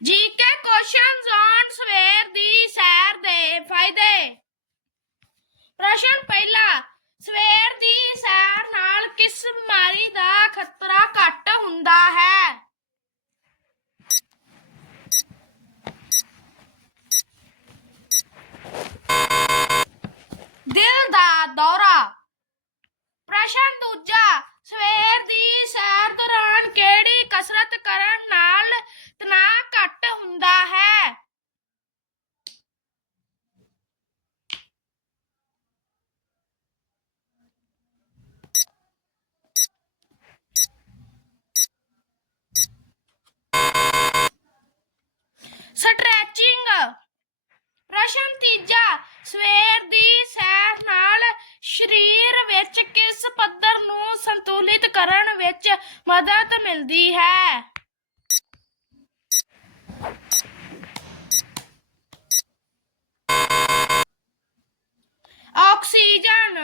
GK questions on ਸਵੇਰ ਦੀ ਸੈਰ ਦੇ ਫਾਇਦੇ। ਪ੍ਰਸ਼ਨ ਪਹਿਲਾ ਸਵੇਰ ਦੀ ਸੈਰ ਨਾਲ ਕਿਸ ਬਿਮਾਰੀ ਦਾ ਖਤਰਾ ਘੱਟ ਹੁੰਦਾ ਹੈ ਦਿਲ ਦਾ ਦੌਰਾ ਪ੍ਰਸ਼ਨ ਦੂਜਾ ਸਵੇਰ ਦੀ ਸੈਰ ਦੌਰਾਨ ਕਿਹੜੀ ਕਸਰਤ ਕਰਨ ਨਾਲ ਤਣਾਅ ਘੱਟ ਹੁੰਦਾ ਹੈ ਸਟ੍ਰੈਚਿੰਗ। ਪ੍ਰਸ਼ਨ ਤੀਜਾ, ਸਵੇਰ ਦੀ ਸੈਰ ਨਾਲ ਸਰੀਰ ਵਿੱਚ ਕਿਸ ਪੱਧਰ ਨੂੰ ਸੰਤੁਲਿਤ ਕਰਨ ਵਿੱਚ ਮਦਦ ਮਿਲਦੀ ਹੈ? ਆਕਸੀਜਨ।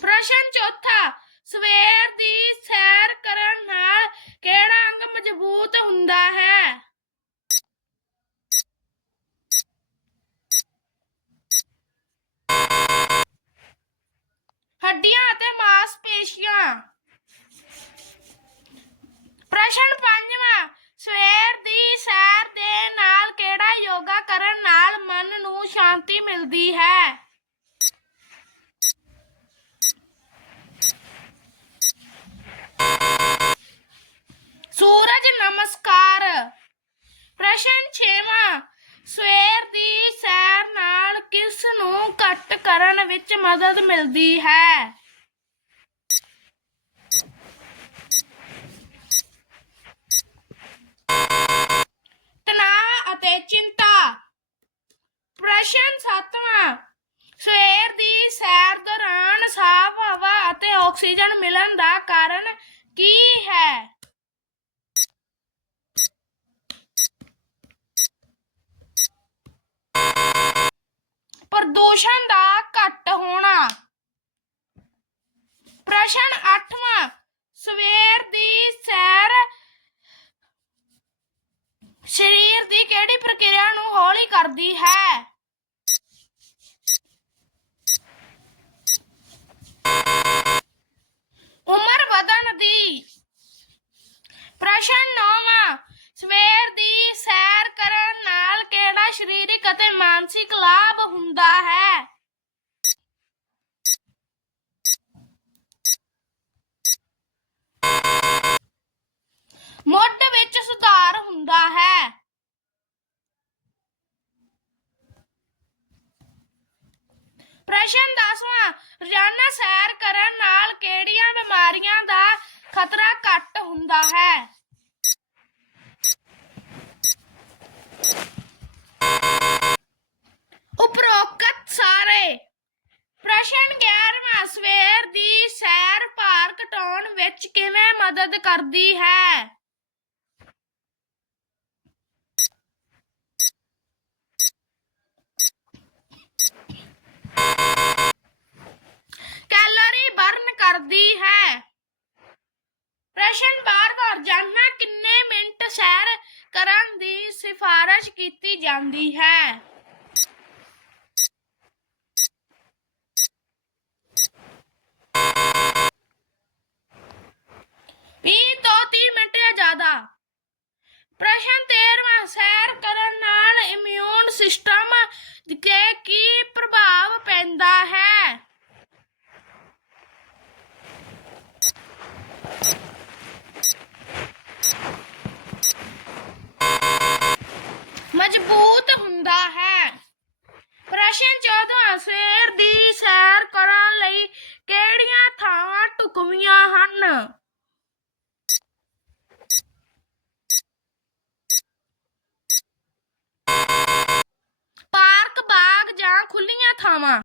ਪ੍ਰਸ਼ਨ ਚੌਥਾ, ਸਵੇਰ ਦੀ ਸੈਰ ਕਰਨ ਨਾਲ ਕਿਹੜਾ ਅੰਗ ਮਜ਼ਬੂਤ ਹੁੰਦਾ ਹੈ? ਪ੍ਰਸ਼ਨ ਪੰਜਵਾਂ, ਸਵੇਰ ਦੀ ਸੈਰ ਦੇ ਨਾਲ ਕਿਹੜਾ ਯੋਗਾ ਕਰਨ ਨਾਲ ਮਨ ਨੂੰ ਸ਼ਾਂਤੀ ਮਿਲਦੀ ਹੈ? ਸੂਰਜ ਨਮਸਕਾਰ। ਪ੍ਰਸ਼ਨ ਛੇਵਾਂ, ਸਵੇਰ ਦੀ ਸੈਰ ਨਾਲ ਕਿਸ ਨੂੰ ਘੱਟ ਕਰਨ ਵਿੱਚ ਮਦਦ ਮਿਲਦੀ ਹੈ? ਆਕਸੀਜਨ ਮਿਲਣ ਦਾ ਕਾਰਨ ਕੀ ਹੈ? ਪ੍ਰਦੂਸ਼ਣ ਦਾ ਘੱਟ ਹੋਣਾ। ਪ੍ਰਸ਼ਨ 8ਵਾਂ ਸਵੇਰ ਦੀ ਸੈਰ ਸਰੀਰ ਦੀ ਕਿਹੜੀ ਪ੍ਰਕਿਰਿਆ ਨੂੰ ਹੌਲੀ ਕਰਦੀ ਹੈ ਉਮਰ ਵਧਣ ਦੀ ਪ੍ਰਸ਼ਨ 9ਵਾਂ ਸਵੇਰ ਦੀ ਸੈਰ ਕਰਨ ਨਾਲ ਕਿਹੜਾ ਸਰੀਰਕ ਅਤੇ ਮਾਨਸਿਕ ਲਾਭ ਹੁੰਦਾ ਹੈ। ਮੁੱਢ ਵਿੱਚ ਸੁਧਾਰ ਹੁੰਦਾ ਹੈ। ਪ੍ਰਸ਼ਨ 10ਵਾਂ ਰੋਜ਼ਾਨਾ ਸੈਰ ਕਰਨ ਨਾਲ ਕਿਹੜੀਆਂ ਬਿਮਾਰੀਆਂ ਦਾ ਖਤਰਾ ਘੱਟ ਹੁੰਦਾ ਹੈ ਉਪਰੋਕਤ ਸਾਰੇ ਪ੍ਰਸ਼ਨ 11ਵਾਂ ਸਵੇਰ ਦੀ ਸੈਰ ਭਾਰ ਘਟਾਉਣ ਵਿੱਚ ਕਿਵੇਂ ਮਦਦ ਕਰਦੀ ਹੈ? ਕੈਲੋਰੀ ਬਰਨ ਕਰਦੀ ਹੈ। ਪ੍ਰਸ਼ਨ ਬਾਰ-ਬਾਰ ਜਾਨਣਾ ਕਿੰਨੇ ਮਿੰਟ ਸੈਰ ਕਰਨ ਦੀ ਸਿਫਾਰਿਸ਼ ਕੀਤੀ ਜਾਂਦੀ ਹੈ ਵੀਹ ਤੋਂ 30 ਮਿੰਟ ਜਾਂ ਜ਼ਿਆਦਾ ਪ੍ਰਸ਼ਨ 13ਵਾਂ ਸੈਰ ਕਰਨ ਨਾਲ ਇਮਿਊਨ ਸਿਸਟਮ ਤੇ ਕੀ ਪ੍ਰਭਾਵ ਪੈਂਦਾ ਹੈ ਮਜ਼ਬੂਤ ਹੁੰਦਾ ਹੈ। ਪ੍ਰਸ਼ਨ 14 ਸਵੇਰ ਦੀ ਸੈਰ ਕਰਨ ਲਈ ਕਿਹੜੀਆਂ ਥਾਵਾਂ ਢੁਕਵੀਆਂ ਹਨ? ਪਾਰਕ ਬਾਗ ਜਾਂ ਖੁੱਲੀਆਂ ਥਾਵਾਂ?